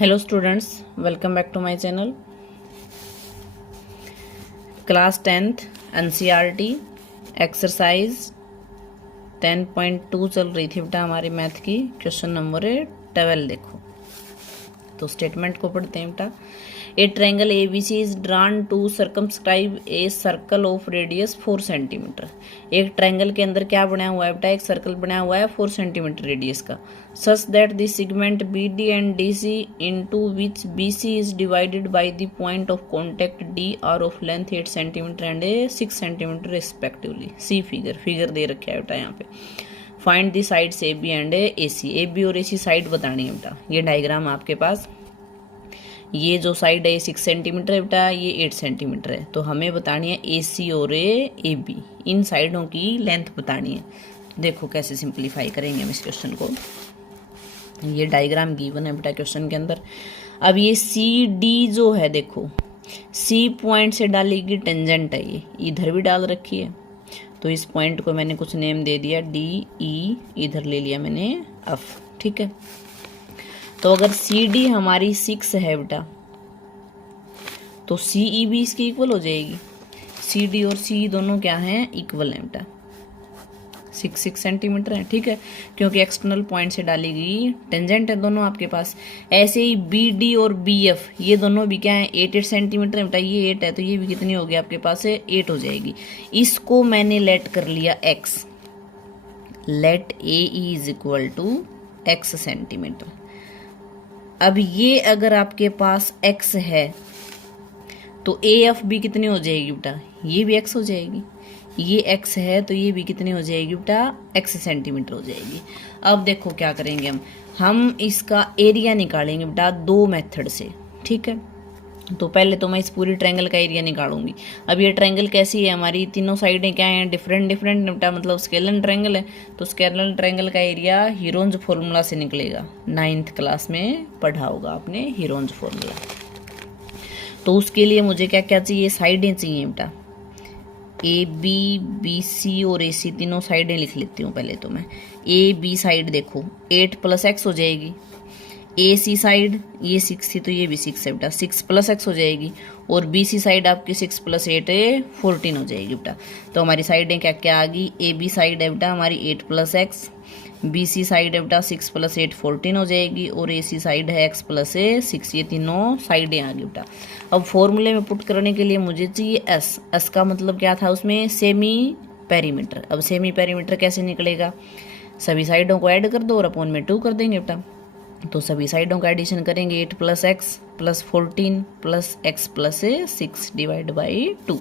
Hello students, welcome back to my channel. Class 10th NCERT exercise 10.2 चल रही थी बेटा हमारी मैथ की। क्वेश्चन नंबर 12 देखो। तो स्टेटमेंट को पढ़ते हैं बेटा। A triangle A B C is drawn to circumscribe a circle of radius 4 centimetre. एक ट्रायंगल के अंदर क्या बनाया हुआ है बेटा? एक सर्कल बनाया हुआ है 4 सेंटीमीटर रेडियस का। Such that the segment B D and D C into which B C is divided by the point of contact D are of length 8 centimetre and 6 centimetre respectively. See figure दे रखा है बेटा यहाँ पे। Find the sides A B and A C. A B और A C side बतानी है बेटा। ये डायग्राम आपके पास, ये जो साइड है 6 सेंटीमीटर है बेटा, ये 8 सेंटीमीटर है। तो हमें बतानी है ए सी और ए बी, इन साइडों की लेंथ बतानी है। देखो कैसे सिंप्लीफाई करेंगे हम इस क्वेश्चन को। ये डायग्राम गिवन है बेटा क्वेश्चन के अंदर। अब ये सी डी जो है, देखो सी पॉइंट से डालेगी टेंजेंट है, ये इधर भी डाल रखी है। तो इस पॉइंट को मैंने कुछ नेम दे दिया डी ई, इधर ले लिया मैंने एफ, ठीक है। तो अगर सी डी हमारी 6 है बेटा, तो सी ई भी इसकी इक्वल हो जाएगी। सी डी और सी दोनों क्या हैं? इक्वल है बेटा। 6 सेंटीमीटर है, ठीक है, क्योंकि एक्सटर्नल पॉइंट से डाली गई टेंजेंट है दोनों आपके पास। ऐसे ही बी डी और बी एफ ये दोनों भी क्या है? 8 सेंटीमीटर है बेटा। ये 8 है तो ये भी कितनी होगी आपके पास? 8 हो जाएगी। इसको मैंने लेट कर लिया x. Let a is equal to x centimetre. अब ये अगर आपके पास x है तो ए एफ भी कितनी हो जाएगी बेटा? ये भी x हो जाएगी। ये x है तो ये भी कितनी हो जाएगी बेटा? x सेंटीमीटर हो जाएगी। अब देखो क्या करेंगे हम इसका एरिया निकालेंगे बेटा दो मेथड से, ठीक है। तो पहले तो मैं इस पूरी ट्रायंगल का एरिया निकालूंगी। अब ये ट्रायंगल कैसी है? हमारी तीनों साइडें क्या हैं? डिफरेंट बेटा, मतलब स्केलन ट्रायंगल है। तो स्केलन ट्रायंगल का एरिया हीरोन्स फॉर्मूला से निकलेगा। 9th क्लास में पढ़ा होगा आपने हीरोन्स फॉर्मूला। तो उसके लिए मुझे क्या क्या चाहिए? साइडें चाहिए बेटा। ए बी, बी सी और ए सी तीनों साइडें लिख लेती हूँ पहले तो मैं। ए बी साइड देखो 8 + x हो जाएगी। ए सी साइड ये 6 थी तो ये भी 6 है बेटा, 6 + x हो जाएगी। और बी सी साइड आपकी 6 + 8 है 14 हो जाएगी बेटा। तो हमारी साइडें क्या क्या आ गई? ए बी साइड है बेटा हमारी 8 + x, बी सी साइड है बेटा 6 + 8 14 हो जाएगी, और ए सी साइड है x + 6। ये तीनों साइडें आ गई बेटा। अब फॉर्मूले में पुट करने के लिए मुझे चाहिए एस। एस का मतलब क्या था उसमें? Semi perimeter. अब सेमी पेरीमीटर कैसे निकलेगा? सभी साइडों को ऐड कर दो और अपॉन में 2 कर देंगे बेटा। तो सभी साइडों का एडिशन करेंगे 8 + x + 14 + x + 6 डिवाइड बाई 2।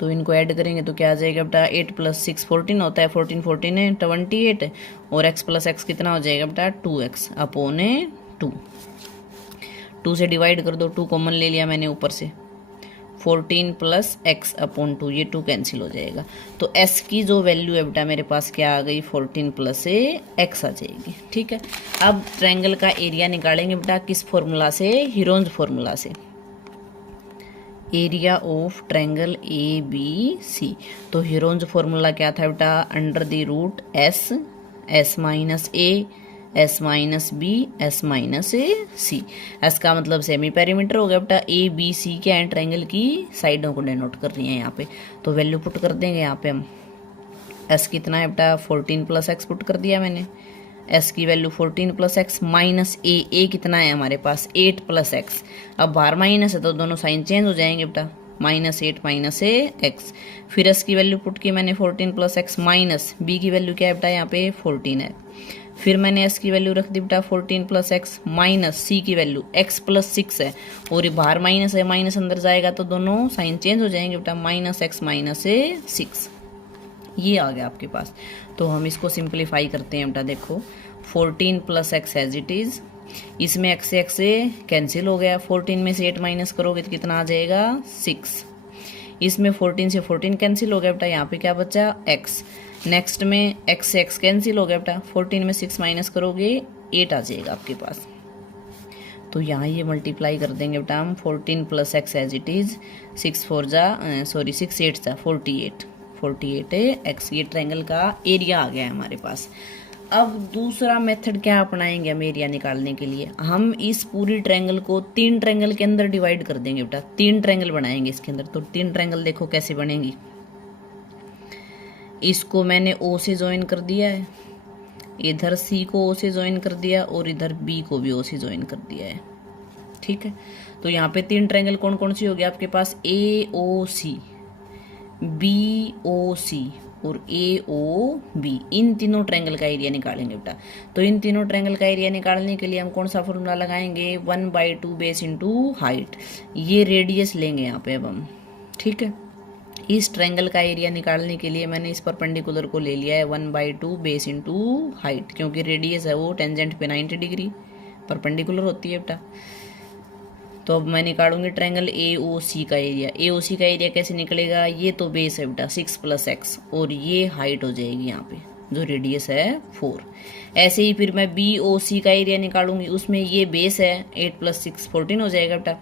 तो इनको ऐड करेंगे तो क्या आ जाएगा बेटा? 8 + 6 14 होता है, 14 14 है 28, और x + x कितना हो जाएगा बेटा? 2x upon 2। 2 से डिवाइड कर दो, 2 कॉमन ले लिया मैंने ऊपर से। 14 + x अपॉन 2, ये 2 कैंसिल हो जाएगा। तो s की जो वैल्यू है बेटा मेरे पास क्या आ गई? 14 + x आ जाएगी, ठीक है। अब ट्रायंगल का एरिया निकालेंगे बेटा किस फॉर्मूला से? हीरोन्स फॉर्मूला से। Area of triangle A B C. तो हीरोन्स फॉर्मूला क्या था बेटा? √s, s - a, s - b, s - c। s का मतलब सेमी पेरीमीटर हो गया बेटा। ए बी सी क्या है? ट्रायंगल की साइडों को डिनोट कर रही है यहाँ पे। तो वैल्यू पुट कर देंगे यहाँ पे हम। s कितना है बेटा? 14 + x पुट कर दिया मैंने। s की वैल्यू 14 + x - a कितना है हमारे पास? 8 + x। अब बाहर माइनस है तो दोनों साइन चेंज हो जाएंगे बेटा। -8 - x। फिर s की वैल्यू पुट की मैंने 14 + x माइनस b की वैल्यू क्या है बेटा? यहाँ पे 14 है। फिर मैंने s की वैल्यू रख दी बेटा 14 + x माइनस c की वैल्यू x + 6 है, और ये बाहर माइनस है, माइनस अंदर जाएगा तो दोनों साइन चेंज हो जाएंगे बेटा। -x - 6 ये आ गया आपके पास। तो हम इसको सिंप्लीफाई करते हैं बेटा। देखो 14 + x एज इट इज़, इसमें x से कैंसिल हो गया। 14 में से 8 माइनस करोगे तो कितना आ जाएगा? 6। इसमें 14 से 14 कैंसिल हो गया बेटा। यहाँ पे क्या बचा? x। नेक्स्ट में x से x कैंसिल हो गया बेटा। 14 में 6 माइनस करोगे 8 आ जाएगा आपके पास। तो यहाँ ये मल्टीप्लाई कर देंगे बेटा हम। 14 + x एज इट इज़, 6 8 48 है x। ये ट्रायंगल का एरिया आ गया है हमारे पास। अब दूसरा मेथड क्या अपनाएंगे हम एरिया निकालने के लिए, हम इस पूरी ट्रायंगल को 3 ट्रायंगल के अंदर डिवाइड कर देंगे बेटा, 3 ट्रायंगल बनाएंगे इसके अंदर। तो 3 ट्रायंगल देखो कैसे बनेंगी। इसको मैंने ओ से ज्वाइन कर दिया है, इधर सी को ओ से ज्वाइन कर दिया और इधर बी को भी ओ से ज्वाइन कर दिया है। ठीक है, तो यहाँ पे 3 ट्रायंगल कौन कौन सी हो गया आपके पास, ए ओ सी, बी ओ सी और ए ओ बी। इन तीनों ट्रायंगल का एरिया निकालेंगे बेटा। तो इन तीनों ट्रायंगल का एरिया निकालने के लिए हम कौन सा फॉर्मूला लगाएंगे, 1/2 बेस इंटू हाइट। ये रेडियस लेंगे यहाँ पे अब हम। ठीक है, इस ट्रायंगल का एरिया निकालने के लिए मैंने इस परपेंडिकुलर को ले लिया है 1/2 बेस इंटू हाइट, क्योंकि रेडियस है वो टेंजेंट पे 90 डिग्री परपेंडिकुलर होती है बेटा। तो अब मैं निकालूंगी ट्रायंगल ए ओ सी का एरिया। ए ओ सी का एरिया कैसे निकलेगा, ये तो बेस है बेटा 6 + x और ये हाइट हो जाएगी यहाँ पे जो रेडियस है 4। ऐसे ही फिर मैं बी ओ सी का एरिया निकालूंगी, उसमें ये बेस है 8 + 6 14 हो जाएगा बेटा,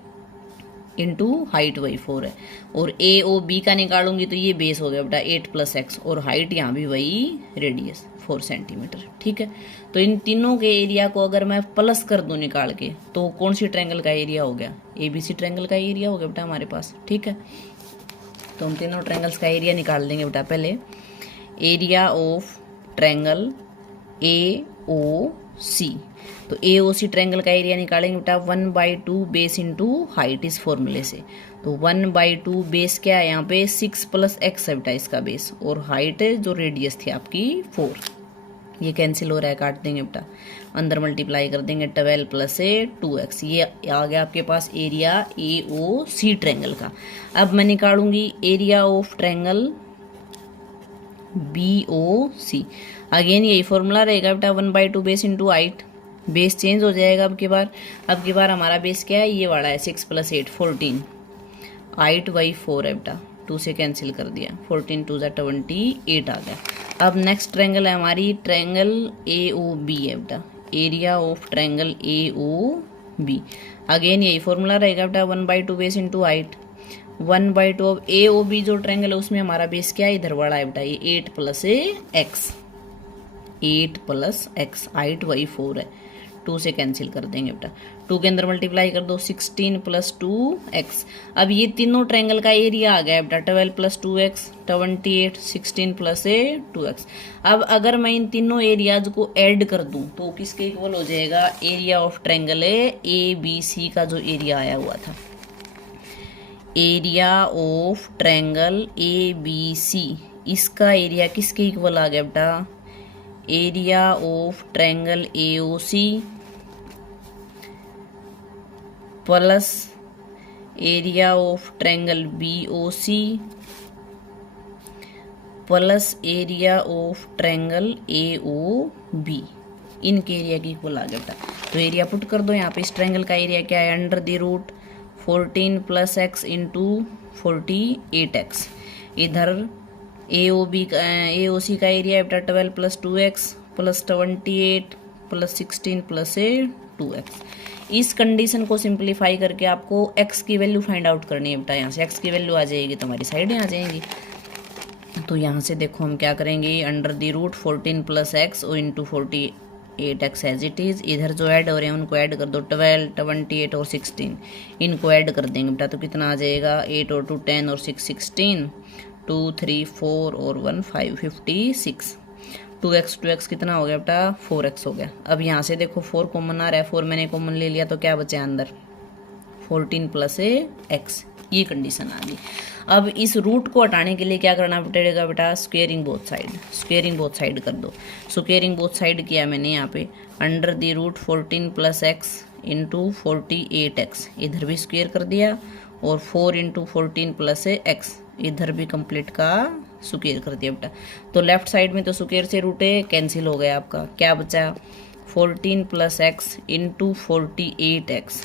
इंटू हाइट वही 4 है। और ए ओ बी का निकालूंगी तो ये बेस हो गया बेटा 8 + x और हाइट यहाँ भी वही रेडियस 4 सेंटीमीटर। ठीक है, तो इन तीनों के एरिया को अगर मैं प्लस कर दूं निकाल के तो कौन सी ट्रायंगल का एरिया हो गया, ए बी सी ट्रायंगल का एरिया हो गया बेटा हमारे पास। ठीक है, तो हम तीनों ट्रायंगल्स का एरिया निकाल देंगे बेटा। पहले area of triangle A O सी, तो ए ओ सी ट्रायंगल का एरिया निकालेंगे बेटा 1/2 बेस इंटू हाइट इस फॉर्मूले से। तो 1/2 बेस क्या है यहाँ पे 6 + x है बेटा इसका बेस, और हाइट जो रेडियस थी आपकी 4। ये कैंसिल हो रहा है, काट देंगे बेटा, अंदर मल्टीप्लाई कर देंगे 12 + 2x। ये आ गया आपके पास area A O C triangle का। अब मैं निकालूंगी area of triangle B O C. Again यही फॉर्मूला रहेगा बेटा 1/2 base into height. Base change हो जाएगा अब की बार हमारा बेस क्या है, ये वाला है 6 + 8 14, हाइट वही 4 है बेटा, 2 से कैंसिल कर दिया, 14 2 = 28 आ गया। अब नेक्स्ट ट्रायंगल है हमारी ट्रायंगल ए ओ बी है बेटा, area of triangle A O B. Again यही फॉर्मूला रहेगा बेटा 1/2 base into height. 1/2 of A O B जो ट्रायंगल है उसमें हमारा बेस क्या है, इधर वाला है बेटा, ये 8 + x, 8 + x, हाइट वही 4 है, 2 से कैंसिल कर देंगे बेटा, 2 के अंदर मल्टीप्लाई कर दो 16 + 2x। अब ये तीनों ट्रायंगल का एरिया आ गया बेटा 12 + 2x 28, 16 + 2x। अब अगर मैं इन तीनों एरियाज को ऐड कर दूं तो किसके इक्वल हो जाएगा, area of triangle A B C का जो एरिया आया हुआ था। Area of triangle A B C, इसका एरिया किसके इक्वल आ गया बेटा, area of triangle A O C plus area of triangle B O C plus area of triangle A O B, इनके एरिया की इक्वल आ गया बेटा। तो एरिया पुट कर दो यहाँ पे। इस ट्रायंगल का एरिया क्या है, √14 + x इंटू 48x। इधर ए ओ सी का एरिया है बेटा 12 + 2x + 28 + 16 + 2x। इस कंडीशन को सिंप्लीफाई करके आपको x की वैल्यू फाइंड आउट करनी है बेटा। यहाँ से x की वैल्यू आ जाएगी, तुम्हारी साइड यहाँ आ जाएंगी। तो यहाँ से देखो हम क्या करेंगे, √14 + x और into 48x as it is. इधर जो ऐड हो रहे हैं उनको ऐड कर दो, 12 28 और 16 इनको ऐड कर देंगे बेटा। तो कितना आ जाएगा, 8 और 2 10 और 6 16, 2 3 4 और 1 5 56। 2x कितना हो गया बेटा, 4x हो गया। अब यहाँ से देखो 4 कॉमन आ रहा है, 4 मैंने कॉमन ले लिया तो क्या बचा अंदर, 14 + x। ये कंडीशन आ गई। अब इस रूट को हटाने के लिए क्या करना पड़ेगा बेटा, स्क्वेयरिंग बोथ साइड कर दो। स्क्वेयरिंग बोथ साइड किया मैंने यहाँ पे, √14 + x इंटू 48x, इधर भी स्क्वेयर कर दिया, और 4 × 14 + x इधर भी कंप्लीट का स्क्वेयर कर दिया बेटा। तो लेफ्ट साइड में तो स्क्वेयर से रूटे कैंसिल हो गया आपका, क्या बचा 14 + x इंटू 48x।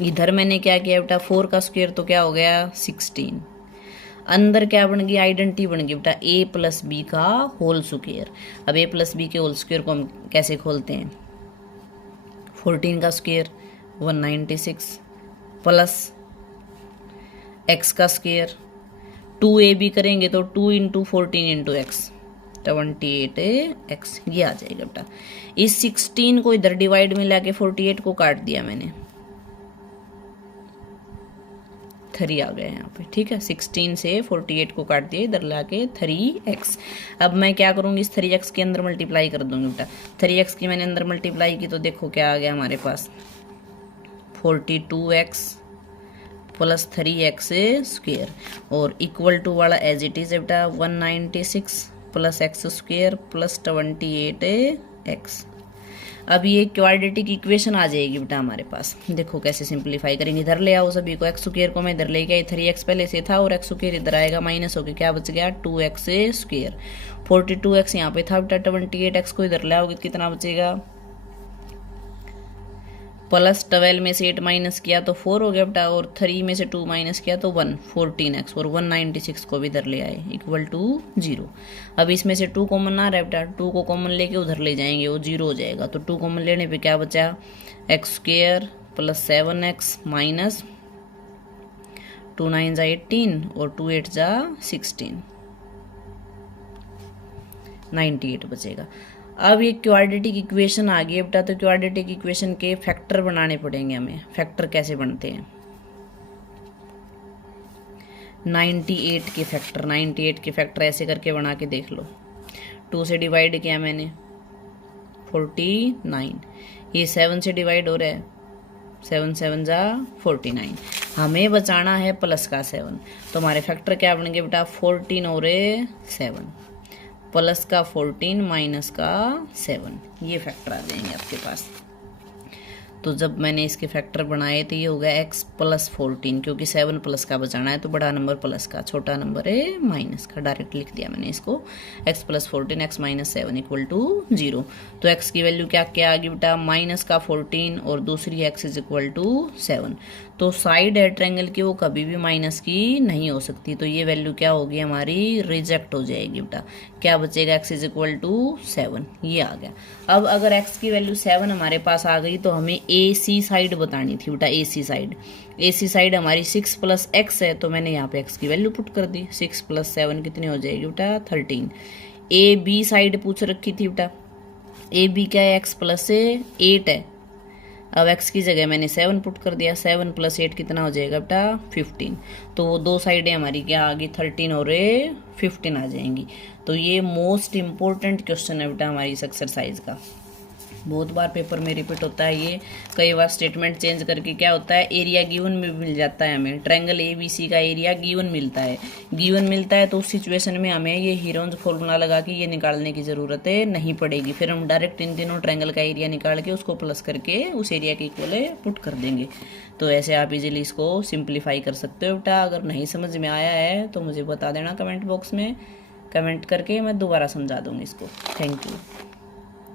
इधर मैंने क्या किया बेटा, 4 का स्क्वेयर तो क्या हो गया 16। अंदर क्या बन गई, आइडेंटिटी बन गई बेटा a + b का होल स्क्वेयर। अब a + b के होल स्क्वेयर को हम कैसे खोलते हैं, 14 का स्क्वेयर 196 प्लस x का स्क्वेयर 2ab करेंगे तो 2 × 14 × x 28x ये आ जाएगा बेटा। इस 16 को इधर डिवाइड में लाके 48 को काट दिया मैंने, 3 आ गया यहाँ पे, ठीक है। 16 से 48 को काट दिया, इधर लाके 3x। अब मैं क्या करूँगी, इस 3x के अंदर मल्टीप्लाई कर दूंगी बेटा। 3x की मैंने अंदर मल्टीप्लाई की तो देखो क्या आ गया हमारे पास, 42x प्लस 3x स्क्वेयर, और इक्वल टू वाला एज इट इज बेटा 196 plus x square plus 28x। अब ये क्वाड्रेटिक इक्वेशन आ जाएगी बेटा हमारे पास। देखो कैसे सिंप्लीफाई करेंगे, इधर ले आओ सभी को, एक्स स्क्वेयर को मैं इधर ले गया, 3x पहले से था और एक्स स्क्वेयर इधर आएगा माइनस होकर क्या बच गया 2x स्क्वेयर। 42x यहाँ पे था बेटा, 28x को इधर ले आओगे कितना बचेगा, प्लस 12 में से 8 माइनस किया तो 4 हो गया बेटा, और 3 में से 2 माइनस किया तो 1, 14x, और 196 को भी इधर ले आए इक्वल टू 0। अब इसमें से 2 कॉमन आ रहा है बेटा, 2 को कॉमन लेके उधर ले जाएंगे, वो 0 हो जाएगा। तो 2 कॉमन लेने पे क्या बचा, x square plus 7x minus 2 9 जा 18 और 2 8 जा 16, 98 बचेगा। अब ये क्वाड्रेटिक इक्वेशन आ गई बेटा, तो क्वाड्रेटिक इक्वेशन के फैक्टर बनाने पड़ेंगे हमें। फैक्टर कैसे बनते हैं, 98 के फैक्टर, 98 के फैक्टर ऐसे करके बना के देख लो। 2 से डिवाइड किया मैंने 49, ये 7 से डिवाइड हो रहा है, 7 7 जा 49, हमें बचाना है प्लस का 7। तो हमारे फैक्टर क्या बनेंगे बेटा, 14 और 7 प्लस का 14 माइनस का 7, ये फैक्टर आ जाएंगे आपके पास। तो जब मैंने इसके फैक्टर बनाए तो ये हो गया x प्लस 14, क्योंकि 7 प्लस का बचाना है तो बड़ा नंबर प्लस का, छोटा नंबर है माइनस का, डायरेक्ट लिख दिया मैंने इसको, x plus 14 x minus 7 equal to 0। तो x की वैल्यू क्या क्या आ गई बेटा, माइनस का 14 और दूसरी x इज इक्वल टू 7। तो साइड है ट्रायंगल की वो कभी भी माइनस की नहीं हो सकती, तो ये वैल्यू क्या होगी हमारी, रिजेक्ट हो जाएगी बेटा। क्या बचेगा, x इज इक्वल टू 7, ये आ गया। अब अगर x की वैल्यू 7 हमारे पास आ गई तो हमें AC साइड बतानी थी बेटा, AC साइड हमारी 6 प्लस x है, तो मैंने यहाँ पे x की वैल्यू पुट कर दी, 6 प्लस 7 कितनी हो जाएगी बेटा 13। AB साइड पूछ रखी थी बेटा, AB क्या है, x प्लस 8 है, अब x की जगह मैंने 7 पुट कर दिया, 7 प्लस 8 कितना हो जाएगा बेटा 15। तो वो दो साइडें हमारी क्या आ गई, 13 और 15 आ जाएंगी। तो ये मोस्ट इम्पोर्टेंट क्वेश्चन है बेटा हमारी इस एक्सरसाइज का, बहुत बार पेपर में रिपीट होता है ये। कई बार स्टेटमेंट चेंज करके क्या होता है, एरिया गिवन में मिल जाता है हमें, ट्रायंगल ABC का एरिया गिवन मिलता है तो उस सिचुएशन में हमें ये हीरोन्स फॉर्मूला लगा के ये निकालने की ज़रूरत नहीं पड़ेगी, फिर हम डायरेक्ट इन तीनों ट्रायंगल का एरिया निकाल के उसको प्लस करके उस एरिया के इक्वल पुट कर देंगे। तो ऐसे आप इजीली इसको सिंप्लीफाई कर सकते हो बेटा। अगर नहीं समझ में आया है तो मुझे बता देना कमेंट बॉक्स में, कमेंट करके मैं दोबारा समझा दूँगी इसको। Thank you.